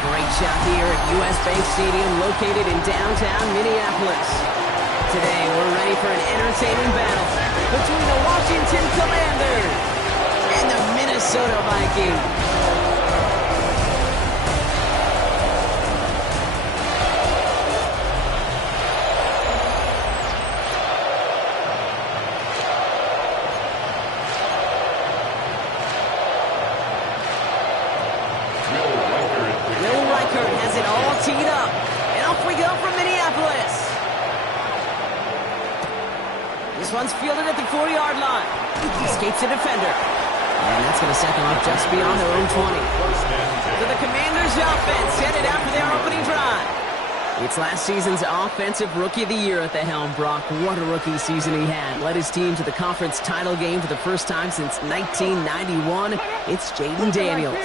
Great shot here at US Bank Stadium, located in downtown Minneapolis. Today, we're ready for an entertaining battle between the Washington Commanders and the Minnesota Vikings. Teed up, and off we go from Minneapolis. This one's fielded at the 40-yard line. Escapes the defender. And that's going to set them up just beyond their own 20. So the Commanders' offense headed out for their opening drive. It's last season's Offensive Rookie of the Year at the helm. Brock, what a rookie season he had. Led his team to the conference title game for the first time since 1991. It's Jayden Daniels.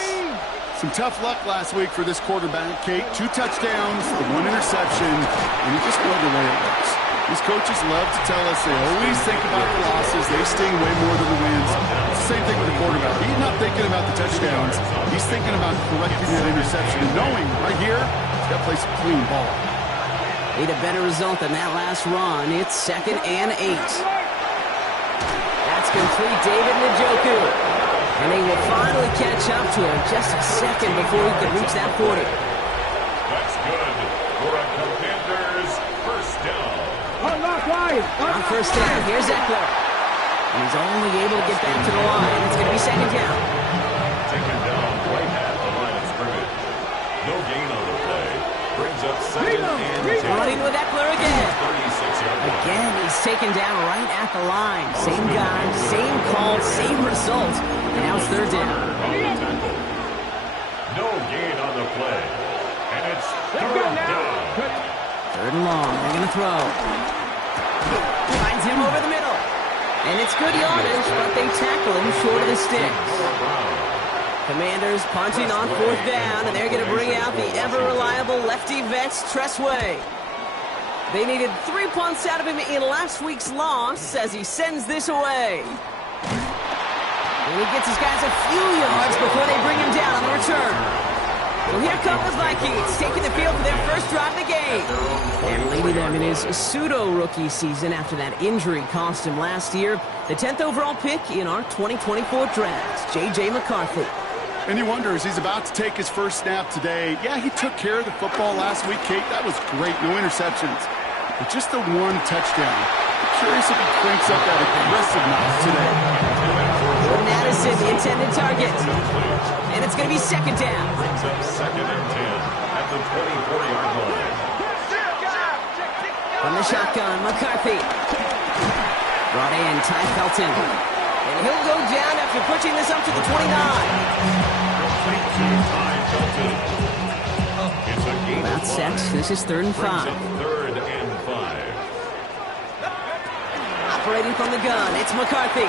Some tough luck last week for this quarterback, Kate. 2 touchdowns, the 1 interception, and he just won the way it works. These coaches love to tell us they always think about the losses. They sting way more than the wins. It's the same thing with the quarterback. He's not thinking about the touchdowns. He's thinking about correcting that interception and knowing right here, he's got to play some clean ball. Need a better result than that last run. It's 2nd and 8. That's complete. David Njoku. And they will finally catch up to him just a second before he can reach that 40. That's good for a Commanders first down. On first down, here's Eckler. And he's only able to get back to the line. It's going to be 2nd down. Taken down right at the line of scrimmage. No gain on the play. Brings up 2nd and 10. Running with Eckler again. 36-yard line. Again, he's taken down right at the line. Same guy, same call, same result. And now it's 3rd down. No gain on the play. And it's 3rd down. 3rd and long. They're going to throw. Finds him over the middle. And it's good yardage, but they tackle him short of the sticks. Commanders punting on 4th down, and they're going to bring out the ever-reliable lefty vets, Tress Way. They needed 3 punts out of him in last week's loss as he sends this away. And he gets his guys a few yards before they bring him down on the return. So here come the Vikings, taking the field for their first drive of the game. And leading them in his pseudo-rookie season after that injury cost him last year. The 10th overall pick in our 2024 draft, J.J. McCarthy. And you wonder, as he's about to take his first snap today, yeah, he took care of the football last week, Kate. That was great. No interceptions. But just the 1 touchdown. I'm curious if he cranks up that aggressiveness today. Jordan Addison, the intended target. And it's going to be 2nd down. Brings up 2nd and 10 at the 24-yard line. From the shotgun, McCarthy. Brought in, Ty Felton. And he'll go down after pushing this up to the 29. About set. This is 3rd and 5. 3rd and 5. Operating from the gun, it's McCarthy.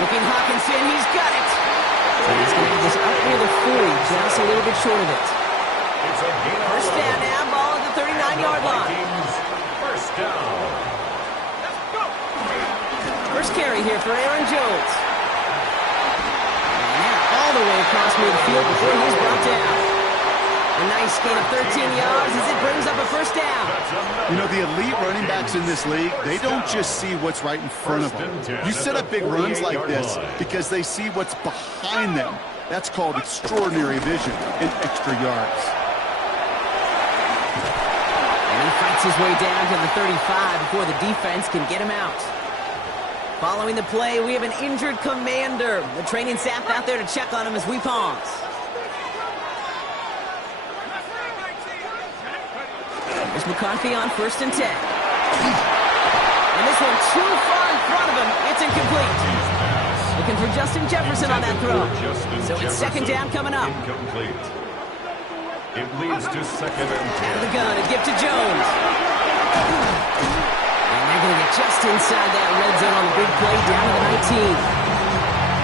Looking Hawkinson, he's got it. So he's going to get this up near the 40, just a little bit short of it. First down now, ball at the 39-yard line. First down. First carry here for Aaron Jones. And now all the way across midfield before he's brought down. A nice gain of 13 yards as it brings up a first down. You know, the elite running backs in this league, they don't just see what's right in front of them. You set up big runs like this because they see what's behind them. That's called extraordinary vision and extra yards. And he fights his way down to the 35 before the defense can get him out. Following the play, we have an injured Commander. The training staff out there to check on him as we pause. There's McCarthy on 1st and 10. And this one too far in front of him. It's incomplete. Looking for Justin Jefferson on that throw. So it's 2nd down coming up. Incomplete. It leads to 2nd and 10. Out of the gun, a gift to Jones. And they're going to get just inside that red zone on the big play down to the 19.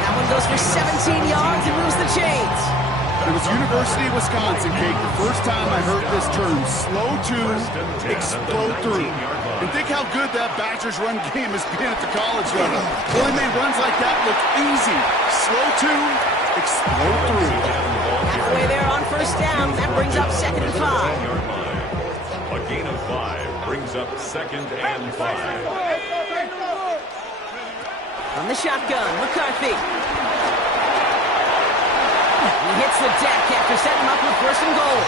That one goes for 17 yards and moves the chains. It was University of Wisconsin, Kate. The first time I heard this term, slow to explode through. And think how good that Badgers run game has been at the college level. Well, they made runs like that look easy. Slow to explode through. Halfway there on first down. That brings up 2nd and 5. 10-yard line. A gain of 5 brings up 2nd and 5. From the shotgun, McCarthy. He hits the deck after setting him up with 1st and goal.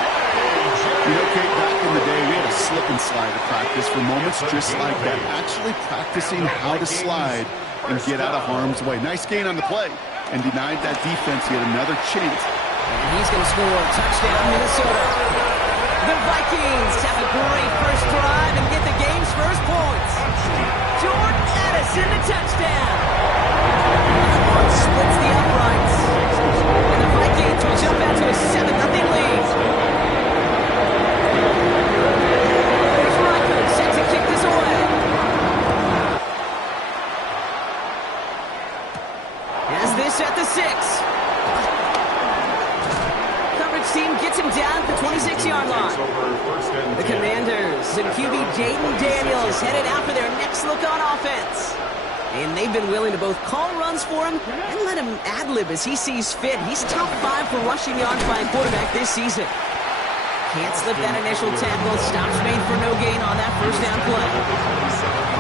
You know, Kate, back in the day, we had a slip and slide at practice for moments just like that. Actually practicing how to slide and get out of harm's way. Nice gain on the play and denied that defense yet another chance. And he's going to score. Touchdown, Minnesota. The Vikings have a great first drive and get the game's first points. Jordan Addison, the touchdown. One splits the uprights. And the Vikings will jump out to a 7-0 lead. Here's Reichert set to kick this away. Has this at the 6. Coverage team gets him down at the 26-yard line. The Commanders and QB Jaden Daniels headed out for their next look on offense. And they've been willing to both call runs for him and let him ad-lib as he sees fit. He's top 5 for rushing yards by a quarterback this season. Can't slip that initial tackle. Stops made for no gain on that first down play.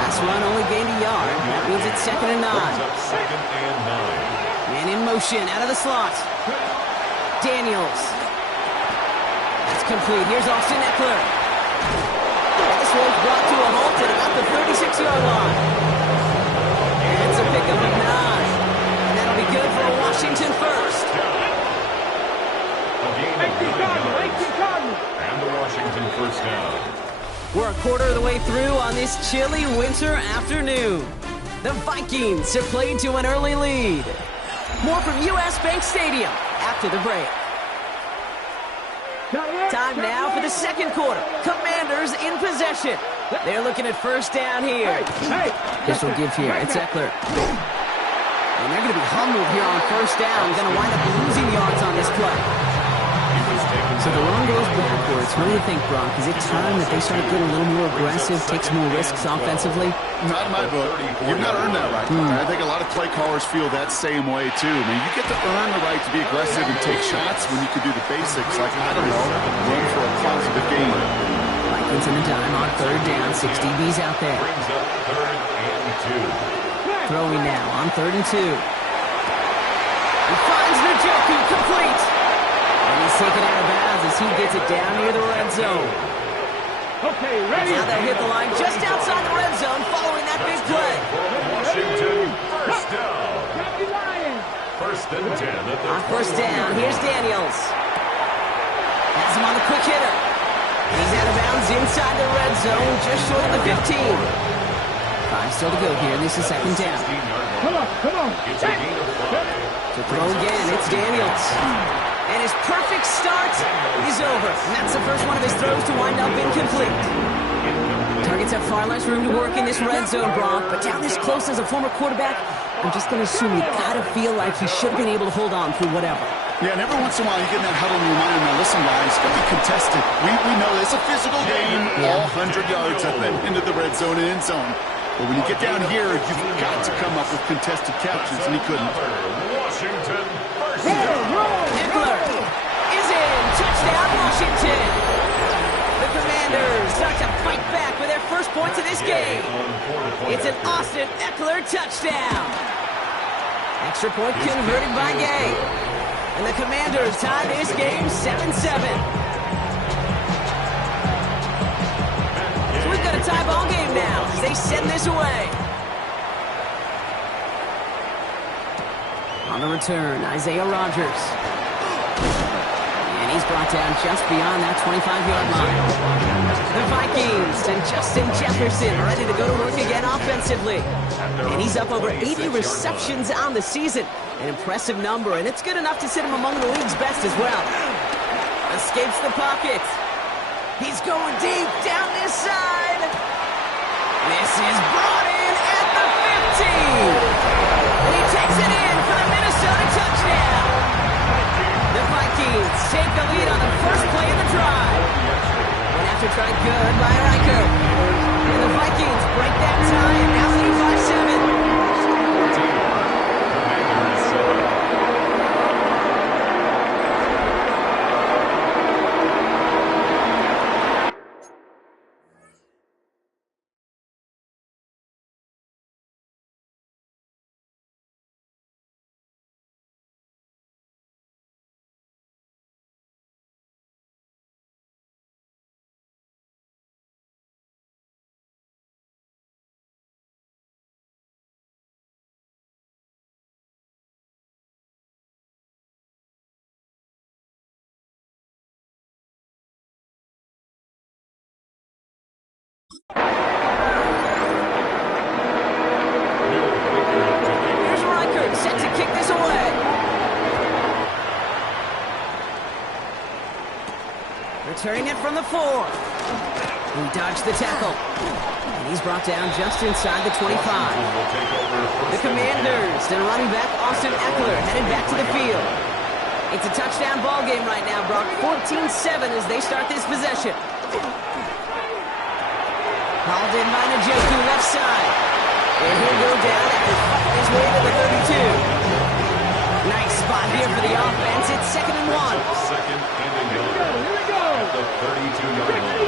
Last run only gained a yard. That means it's 2nd and 9. And in motion out of the slot. Daniels. That's complete. Here's Austin Eckler. This one's brought to a halt at about the 36-yard line. And it's a pickup of 9. And that'll be good for a Washington first. And the Washington first down. We're a quarter of the way through on this chilly winter afternoon. The Vikings have played to an early lead. More from US Bank Stadium after the break. Time now for the second quarter. Commanders in possession. They're looking at first down here. This will give here. It's Eckler. And they're going to be humbled here on first down. Going to wind up losing yards on this play. So the run goes backwards. What do you think, Brock? Is it time that they start getting a little more aggressive, take some more risks offensively? Not in my book. You've not earned that right. I think a lot of play callers feel that same way, too. I mean, you get to earn the right to be aggressive and take shots when you can do the basics, like, I don't know, run for a positive gain. Vikings in the dime on 3rd down. 6 DBs out there. Brings up 3rd and 2. Throwing now on 3rd and 2. He finds Njoku complete. And he's taken out of bounds as he gets it down near the red zone. Okay, ready. Now they'll hit the line just outside the red zone following that big play. Washington, first down. First and 10 at the On first down, here's Daniels. Has him on the quick hitter. He's out of bounds inside the red zone, just short of the 15. 5 still to go here. This is 2nd down. Come on. It's a gain of 5. To throw again, it's Daniels. And his perfect start is over. And that's the first one of his throws to wind up incomplete. Targets have far less room to work in this red zone, Brock. But down this close as a former quarterback, I'm just going to assume you got to feel like he should have been able to hold on through whatever. Yeah, and every once in a while you get in that huddle and you remind them, now listen, guys, it's going to be contested. We know it's a physical game, all 100 yards at the end of the red zone and end zone. But when you get down here, you've got to come up with contested catches, and he couldn't. Washington, first down. Eckler is in. Touchdown, Washington. The Commanders start to fight back with their first points of this game. It's an Austin Eckler touchdown. Extra point converted by Gay. And the Commanders tie this game 7-7. So we've got a tie ball game now as they send this away. On the return, Isaiah Rodgers. And he's brought down just beyond that 25-yard line. The Vikings and Justin Jefferson ready to go to work again offensively. And he's up over 80 receptions on the season. An impressive number, and it's good enough to sit him among the league's best as well. Escapes the pocket. He's going deep down this side. This is brought in at the 15. And he takes it in for the Minnesota touchdown. The Vikings take the lead on the first play of the drive. Went after tried good by Reichert. And the Vikings break that tie and now lead by 7. Returning it from the 4. He dodged the tackle. And he's brought down just inside the 25. The Commanders and running back Austin Eckler headed back to the field. It's a touchdown ball game right now, Brock. 14-7 as they start this possession. Hauled in by Njoku left side. And he'll go down after fighting his way to the 32. Nice spot here for the offense. It's 2nd and 1. Second and a yard. Here we go. At the 32-yard line.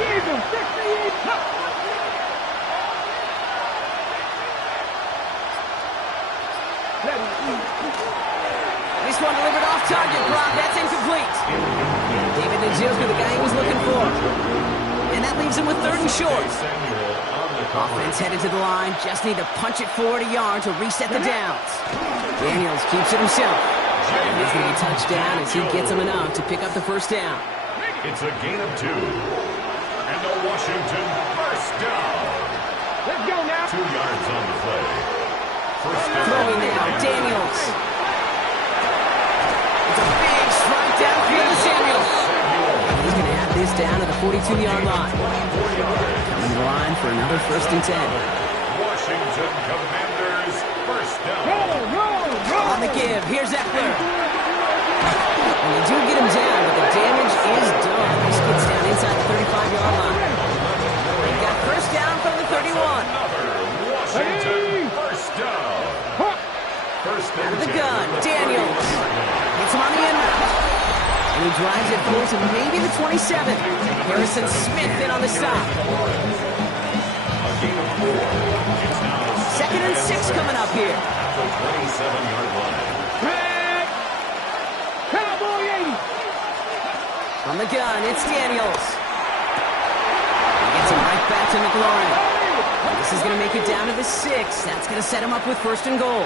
This one delivered off target, Brock. That's incomplete. David Njoku, the guy he was looking for. And that leaves him with 3rd and short. Offense headed to the line. Just need to punch it forward a yard to reset the downs. Daniels keeps it himself. And he's going to be touched down as he gets him enough to pick up the 1st down. It's a gain of 2. And the Washington first down. Let's go now. 2 yards on the play. First down. Throwing now, Daniels. It's a big strike downfield to Samuel. He's going to have this down to the 42-yard line. Coming to the line for another 1st and 10. Washington Commanders first down. On the give, here's Eckler. And they do get him down, but the damage is done. This gets down inside the 35-yard line. They got 1st down from the 31. Another Washington first down. First Out of and the 10. gun, Daniels. Hits him on the end route. And he drives it forward to maybe the 27. Harrison Smith in on the stop. A gain of 4. It's now 2nd and 6 coming up here. at the 27-yard line. Cowboy 80. On the gun, it's Daniels. He gets him right back to McLaurin. And this is going to make it down to the 6. That's going to set him up with 1st and goal.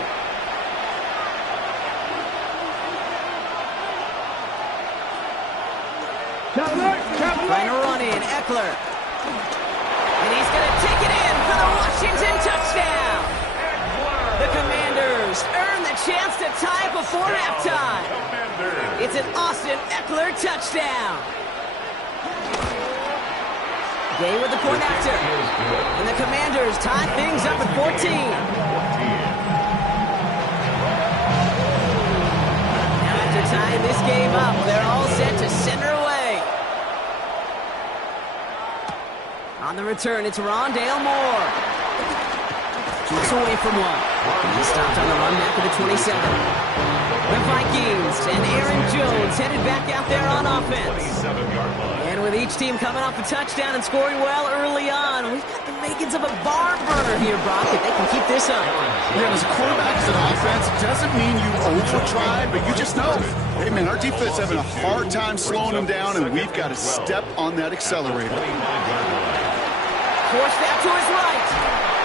Trying to run in, Eckler. And he's going to take it in for the Washington touchdown. The Commanders earn the chance to tie before halftime. It's an Austin Eckler touchdown. Gay with the point after. And the Commanders tie things up at 14. Now after tying this game up, they're all set to send her away. On the return, it's Rondale Moore. Keeps away from one. He stopped on the run back of the 27. The Vikings and Aaron Jones headed back out there on offense. And with each team coming off a touchdown and scoring well early on, we've got the makings of a barn burner here, Brock, if they can keep this up. Yeah, as a quarterback, as an offense, it doesn't mean you over-try, but you just know, hey, man, our defense having a hard time slowing them down, and we've got to step on that accelerator. Forced out to his right.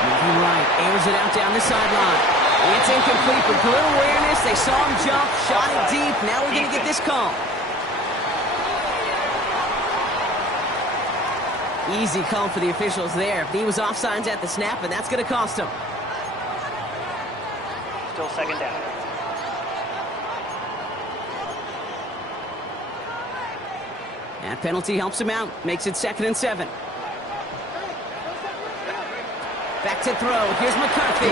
Moving right, airs it out down the sideline. It's incomplete, but good awareness. They saw him jump, shot it deep. Now we're going to get this call. Easy call for the officials there. He was offsides at the snap, and that's going to cost him. Still 2nd down. That penalty helps him out. Makes it 2nd and 7. Back to throw. Here's McCarthy.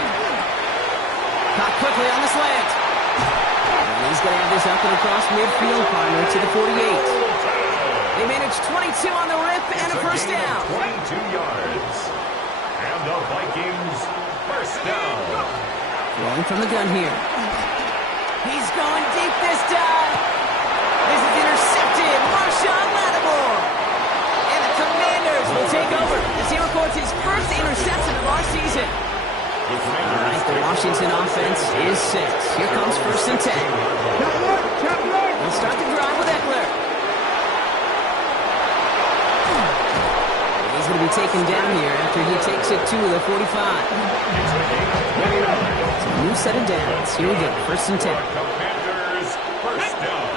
Caught quickly on the slant. And he's going to have this up and across midfield, partner, to the 48. They managed 22 on the rip and a 1st down. 22 yards. And the Vikings first down. Rolling from the gun here. He's going deep this time. This is intercepted. Marshawn Lattimore. And the Commanders will take over as he records his 1st interception of our season. All right, the Washington offense is set. Here comes 1st and 10. We'll start the drive with Eckler. He's going to be taken down here after he takes it to the 45. So a new set of downs. Here we go, 1st and 10. Commanders first down.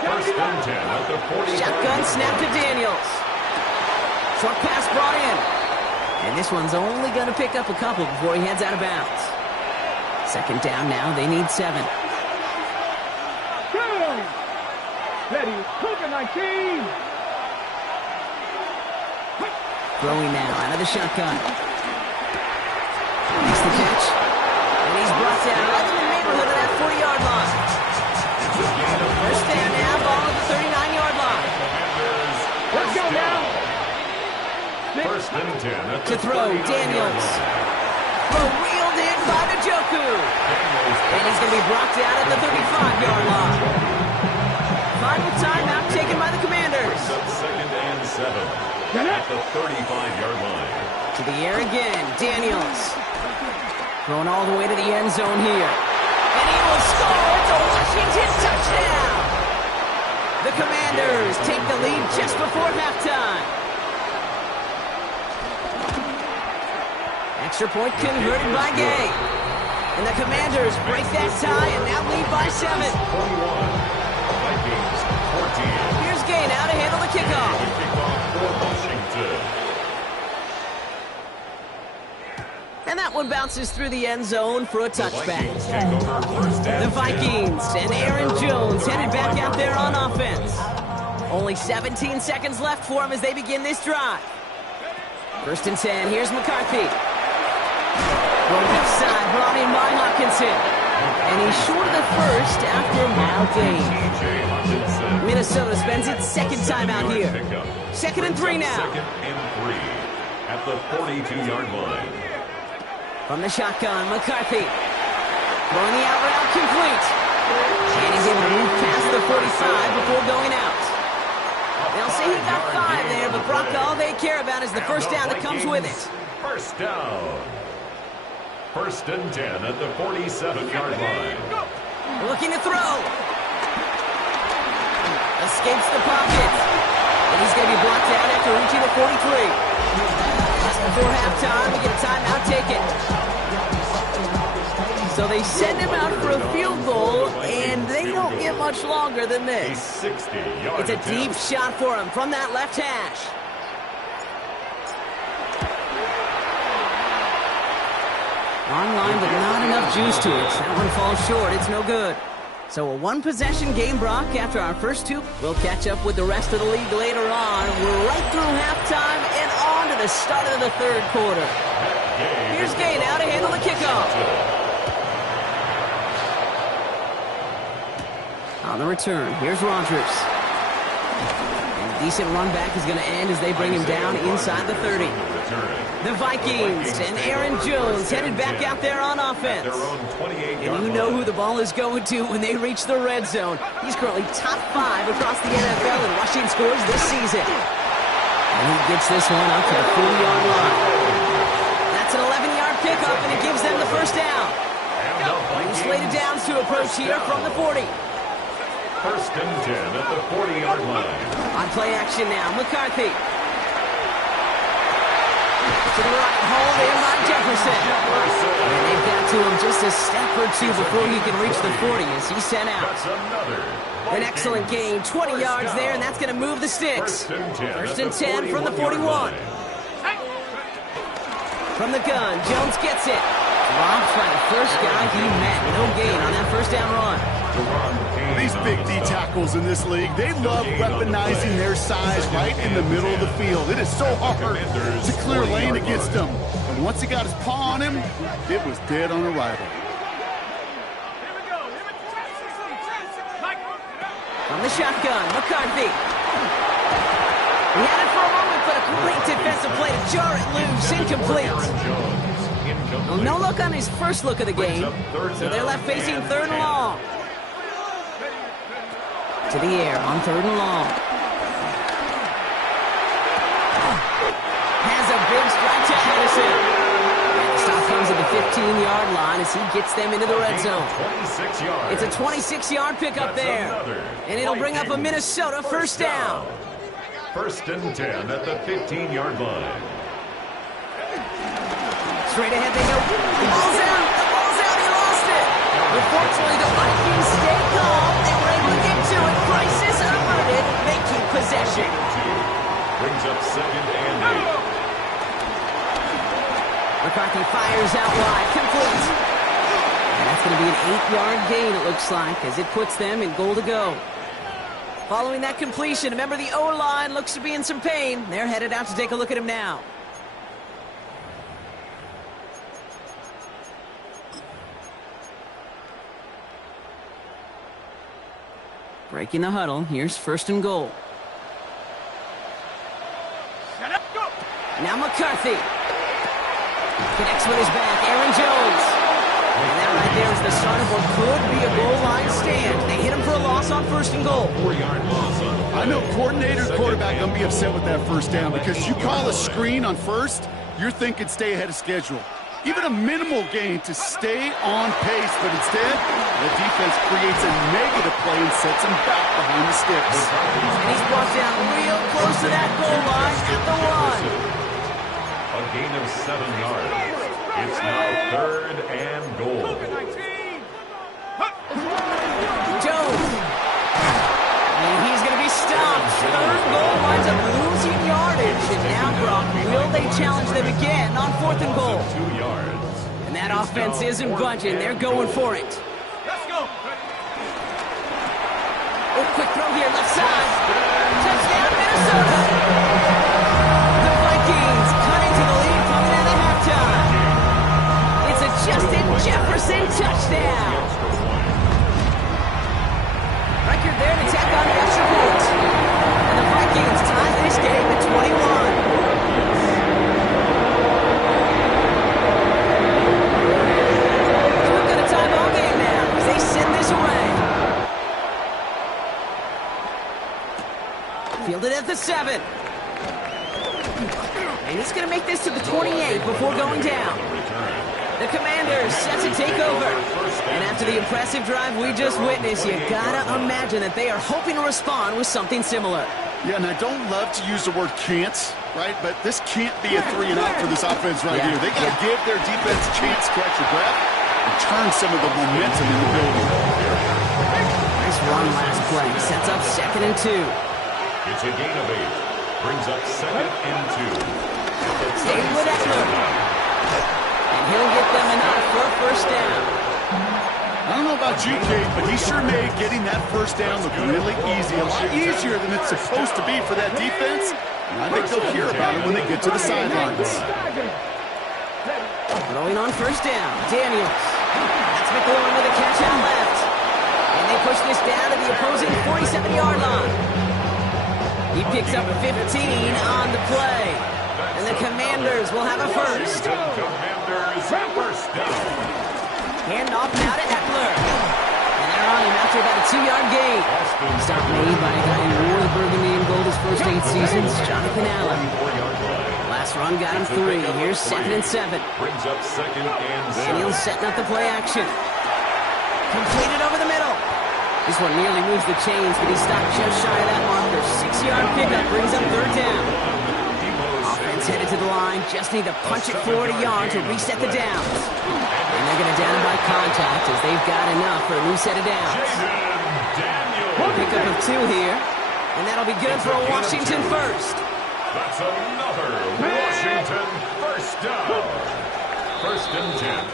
1st and 10 at the 40. Shotgun snap to Daniels. Short pass brought in. And this one's only going to pick up a couple before he heads out of bounds. 2nd down now. They need 7. Ready, Cougar 19. Throwing now out of the shotgun. Makes the catch. And he's brought down right in the neighborhood of that 40-yard line. First down now, ball at the 39-yard line. Let's go now. First and 10 at the To throw, Daniels. Throw reeled in by Njoku. And he's going to be brought down at the 35-yard line. Final timeout taken by the Commanders. Second and 7 at the 35-yard line. To the air again, Daniels. Throwing all the way to the end zone here. And he will score. It's a Washington touchdown. The Commanders take the lead just before halftime. Extra point converted by Gay. And the Commanders break that tie and now lead by 7. 21. Vikings 14. Here's Gay now to handle the kickoff. Kickoff for Washington. And that one bounces through the end zone for a touchback. Vikings take over first and The Vikings and Aaron Jones headed back out there on offense. Only 17 seconds left for him as they begin this drive. First and 10, here's McCarthy. Going left side, brought in by Hawkinson. And he's short of the first after a mild gain. T.J. Hawkinson. Minnesota spends its second time out here. Second and 3 now. Second and 3 at the 42-yard line. From the shotgun, McCarthy. Throwing the out route complete. And he's able to move past the 45 before going out. They'll say he got 5 there, but Brock, all they care about is the first down that comes with it. First down. First and 10 at the 47-yard line. Looking to throw. Escapes the pocket. And he's going to be brought down after reaching the 43. Just before halftime, we get a timeout taken. So they send him out for a field goal, and they don't get much longer than A this. 60-yard It's a deep shot for him from that left hash. Online, but not enough juice to it. That one falls short. It's no good. So a one-possession game, Brock, after our first two. We'll catch up with the rest of the league later on. We're right through halftime and on to the start of the third quarter. Here's Gay now to handle the kickoff. On the return, here's Rodgers. And a decent run back is going to end as they bring him down inside the 30. The Vikings and Aaron Jones headed back out there on offense. And you know who the ball is going to when they reach the red zone. He's currently top 5 across the NFL in rushing scores this season. And he gets this one up to the 40-yard line. That's an 11-yard pickup, and it gives them the first down. Slated downs to approach here from the 40. First and 10 at the 40-yard line. On play action now, McCarthy. To the right, hold in by Jefferson. And they've got to him just a step or two before he can reach the 40 as he's sent out. An excellent gain, 20 yards there, and that's going to move the sticks. First and 10 from the 41. From the gun, Jones gets it. Robbed by the first guy he met. No gain on that first down run. These big D tackles in this league, they love weaponizing their size right in the middle of the field. It is so hard to clear lane against them. And once he got his paw on him, it was dead on arrival. From the shotgun, McCarthy. He had it for a moment, but a great defensive play to jar it loose. Incomplete. Well, no look on his first look of the game, so they're left facing third and long. To the air on third and long. Has a big strike to Addison. And the stop comes at the 15-yard line as he gets them into the red zone. It's a 26-yard pickup there. And it'll bring up a Minnesota first down. First and 10 at the 15-yard line. Straight ahead they go. The ball's out. The ball's out. He lost it. Unfortunately, the Vikings stay calm. They were able to get to it. Crisis averted. They keep possession. Brings up second and 8. McCarthy fires out wide. Complete. And that's going to be an 8-yard gain, it looks like, as it puts them in goal to go. Following that completion, a member of the O-line looks to be in some pain. They're headed out to take a look at him now. Breaking the huddle. Here's 1st and goal. Now McCarthy. Connects with his back. Aaron Jones. And that right there is the start of what could be a goal line stand. They hit him for a loss on 1st and goal. 4-yard loss on the play. I know coordinator and quarterback going to be upset with that 1st down because you call a screen on 1st, you're thinking stay ahead of schedule. Even a minimal gain to stay on pace, but instead, the defense creates a negative play and sets him back behind the sticks. And he's brought down real close to that goal line at the 1. A gain of 7 yards. It's now 3rd and goal. Jones. And he's going to be stopped. 3rd goal winds up losing yardage. And now, Brock, will they challenge them again on 4th and goal? 2 yards. And that offense isn't budging. They're going for it. Let's go. Oh, quick throw here, left side. Touchdown, Minnesota. The Vikings cutting to the lead coming out of halftime. It's a Justin Jefferson touchdown. Record there to tack on the extra point. And the Vikings tie this game at 21. Fielded at the 7. And he's going to make this to the 28 before going down. The Commanders set to take over. And after the impressive drive we just witnessed, you gotta imagine that they are hoping to respond with something similar. Yeah, and I don't love to use the word can't, right? But this can't be a 3 and out for this offense right here. They got to give their defense a chance to catch a breath and turn some of the momentum in the building. Nice run last play. Sets up 2nd and 2. It's a gain of 8. Brings up 2nd and 2. David Eckler. And he'll get them enough for a 1st down. I don't know about you, Kate, but he sure made getting that 1st down look really easy. A lot easier than it's supposed to be for that defense. And I think they'll hear about it when they get to the sidelines. Throwing on 1st down. Daniels. That's McLaurin with a catch out left. And they push this down to the opposing 47-yard line. He picks up 15 on the play. And the Commanders will have a 1st. Commanders 1st down. Hand off now to Eckler. And they're on him after about a 2-yard gain. Stop made by a guy who wore the burgundy and gold his first 8 seasons, Jonathan Allen. Last run got him 3. Here's 2nd and 7. Brings up 2nd and 7. Daniels setting up the play action. Completed over the middle. This one nearly moves the chains, but he stopped just shy of that marker. 6-yard pickup brings up 3rd down. Offense headed to the line. Just need to punch it forward a yard to reset the downs. And they're going to down by contact as they've got enough for a new set of downs. Pickup of 2 here. And that'll be good for a Washington 1st. That's another Washington 1st down. 1st and 10.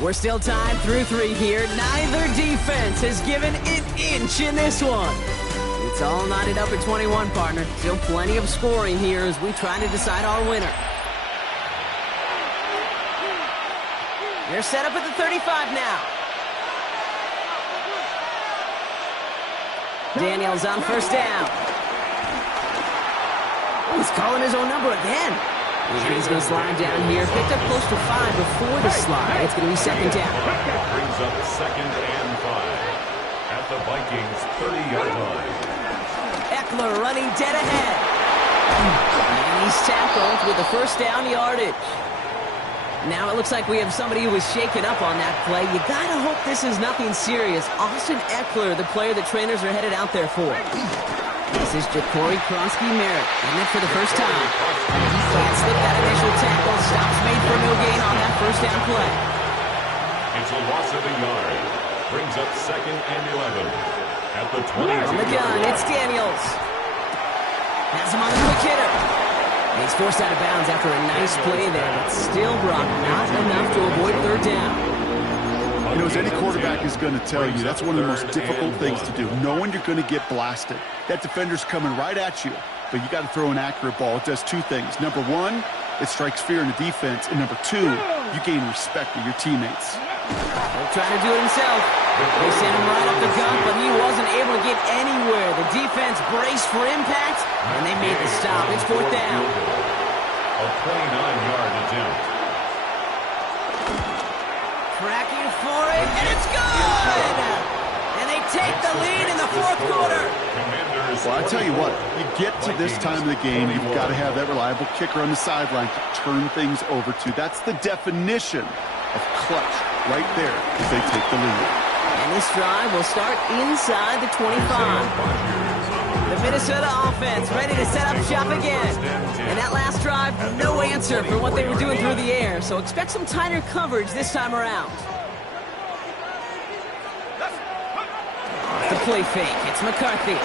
We're still tied through 3 here. Neither defense has given an inch in this one. It's all knotted up at 21, partner. Still plenty of scoring here as we try to decide our winner. They're set up at the 35 now. Daniels on 1st down. He's calling his own number again. He's going to slide down here. Picked up close to 5 before the slide. It's going to be 2nd down. Brings up 2nd and 5 at the Vikings 30-yard line. Eckler running dead ahead. And he's tackled with the 1st down yardage. Now it looks like we have somebody who was shaken up on that play. You got to hope this is nothing serious. Austin Eckler, the player the trainers are headed out there for. This is Jacory Kronsky-Merritt, and it for the 1st time. Can't slip that initial tackle. Stops made for no gain on that 1st down play. It's a loss of a yard. Brings up 2nd and 11 at the 20. On the gun, it's Daniels. Has him on the quick hitter. And he's forced out of bounds after a nice play there, but still, Brock, not enough to avoid 3rd down. A You know, as any quarterback is going to tell you, that's one of the most difficult things to do, knowing you're going to get blasted. That defender's coming right at you, but you got to throw an accurate ball. It does two things. Number one, it strikes fear in the defense, and number two, you gain respect of your teammates. He'll try to do it himself. They sent him right up the gut, but he wasn't able to get anywhere. The defense braced for impact, and they made the stop. It's fourth down. A 29-yard attempt. Tracking for it, and it's good! And they take the lead in the fourth quarter. Well, I tell you what, you get to this time of the game, you've got to have that reliable kicker on the sideline to turn things over to. That's the definition of clutch right there as they take the lead. And this drive will start inside the 25. The Minnesota offense ready to set up shop again. And that last drive, no answer for what they were doing through the air. So expect some tighter coverage this time around. The play fake. It's McCarthy. It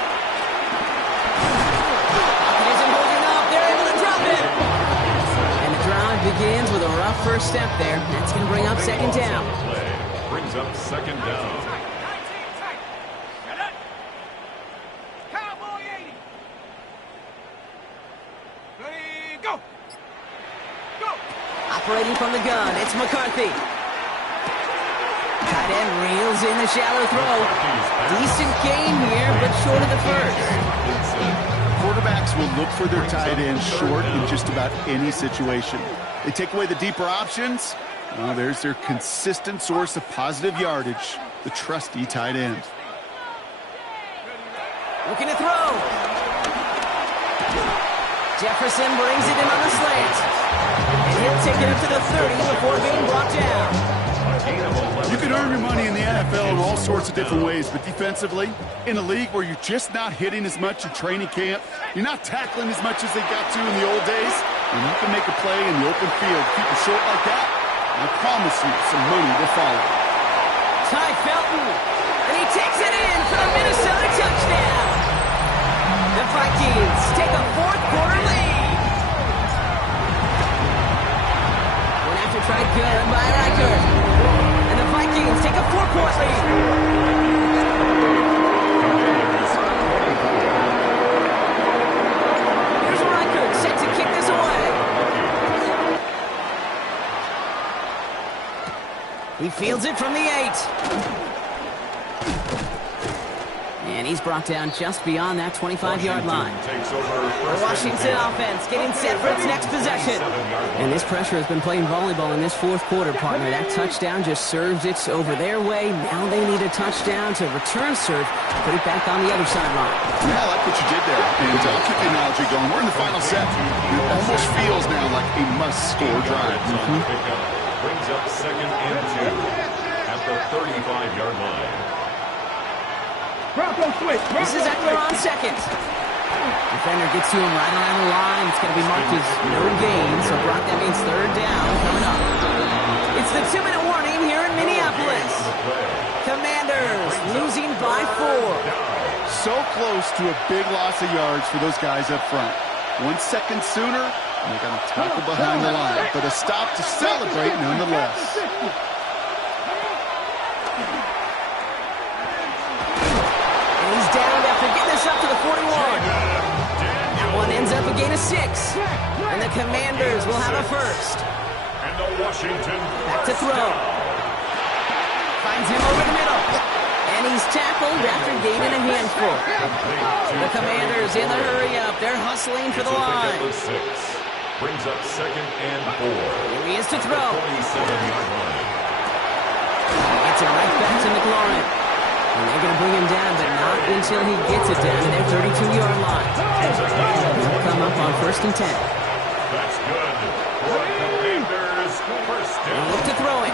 isn't holding up. They're able to drop it. And the drive begins with a rough first step there. That's going to bring up second down. Brings up second down. Operating from the gun, it's McCarthy. Tight end reels in the shallow throw. Decent gain here, but short of the first. Quarterbacks will look for their tight end short in just about any situation. They take away the deeper options. Well, there's their consistent source of positive yardage, the trusty tight end. Looking to throw. Jefferson brings it in on the slant. And he'll take it up to the 30 before being brought down. You can earn your money in the NFL in all sorts of different ways, but defensively, in a league where you're just not hitting as much in training camp, you're not tackling as much as they got to in the old days, and you can make a play in the open field, keep it short like that, I promise you some money will follow. Ty Felton, and he takes it in for the Minnesota touchdown. The Vikings take a fourth quarter lead. One after tried good by Reichert. And the Vikings take a 4-point lead. Here's Reichert set to kick this away. He fields it from the 8. And he's brought down just beyond that 25-yard line. The Washington offense getting set for its next possession. And this pressure has been playing volleyball in this fourth quarter, partner. That touchdown just served it over their way. Now they need a touchdown to return serve, put it back on the other sideline. Yeah, I like what you did there. And I'll keep the analogy going. We're in the final set. It almost feels now like a must-score drive. Brings up second and 2 at the 35-yard line. This is Eckler on second. Defender gets to him right around the line. It's going to be marked as no gain, so Brock, that means third down coming up. It's the 2-minute warning here in Minneapolis. Commanders losing by 4. So close to a big loss of yards for those guys up front. 1 second sooner, and they're going to tackle behind the line. But a stop to celebrate nonetheless. Up to the 41. That one ends up a gain of 6. And the Commanders will have a first. And the Washington back to throw. Finds him over the middle. And he's tackled after gaining a handful. The Commanders in the hurry up. They're hustling for the line. Brings up second and 4. Here he is to throw. 27-yard line. Gets it right back to McLaurin. And they're going to bring him down, but not until he gets it down to their 32-yard line. They'll come up on 1st and 10. That's good. For the Commanders, first down. And look to throw it.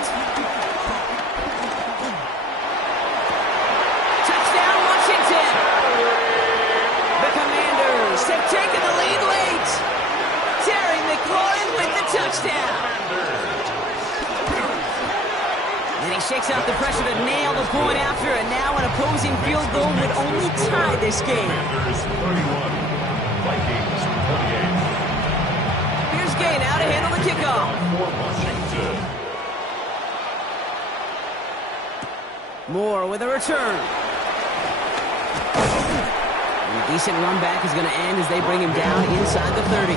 Touchdown, Washington. The Commanders have taken the lead late. Terry McLaurin with the touchdown. And he shakes out the pressure to nail the point after, and now an opposing field goal would only tie this game. Commanders 31, Vikings 28. Here's Gay now to handle the kickoff. For Washington. Moore with a return. And a decent run back is going to end as they bring him down inside the 30.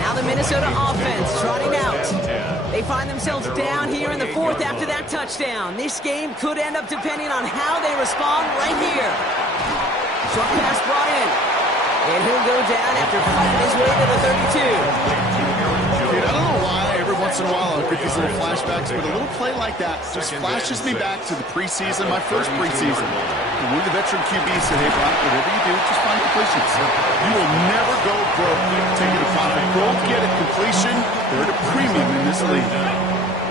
Now the Minnesota offense trotting out. They find themselves down here in the fourth after that touchdown. This game could end up depending on how they respond right here. Short pass brought in. And he'll go down after fighting his way to the 32. Dude, I don't know why every once in a while I'll get these little flashbacks, but a little play like that just flashes me back to the preseason, my first preseason. And one of the veteran QBs said, hey, Brock, whatever you do, just find completions. You will never go broke taking a profit. Go get a completion. They're at a premium in this league.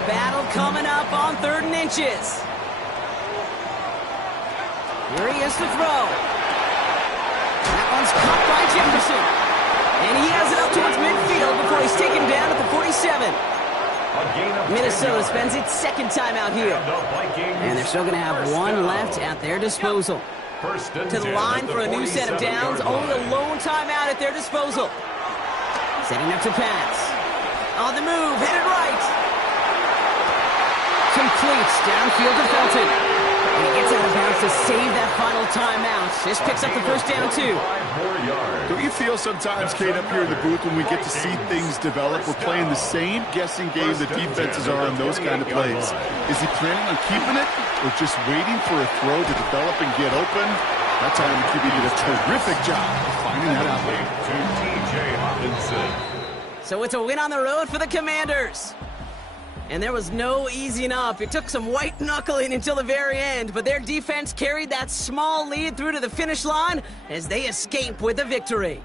Battle coming up on 3rd and inches. Here he is to throw. That one's caught by Jefferson. And he has it up towards midfield before he's taken down at the 47. Minnesota spends its second time out here. And they're still going to have one left at their disposal. To the line for a new set of downs. Only a lone timeout at their disposal. Setting up to pass. On the move, headed right. Completes downfield to Felton. And he gets out of bounds to save that final timeout. This picks up the first down, too. Don't you feel sometimes, Kate, up here in the booth when we get to see things develop, we're playing the same guessing game the defenses are on those kind of plays? Is he planning on keeping it or just waiting for a throw to develop and get open? That time the QB did a terrific job of finding that out. So it's a win on the road for the Commanders. And there was no easing up. It took some white knuckling until the very end, but their defense carried that small lead through to the finish line as they escape with a victory.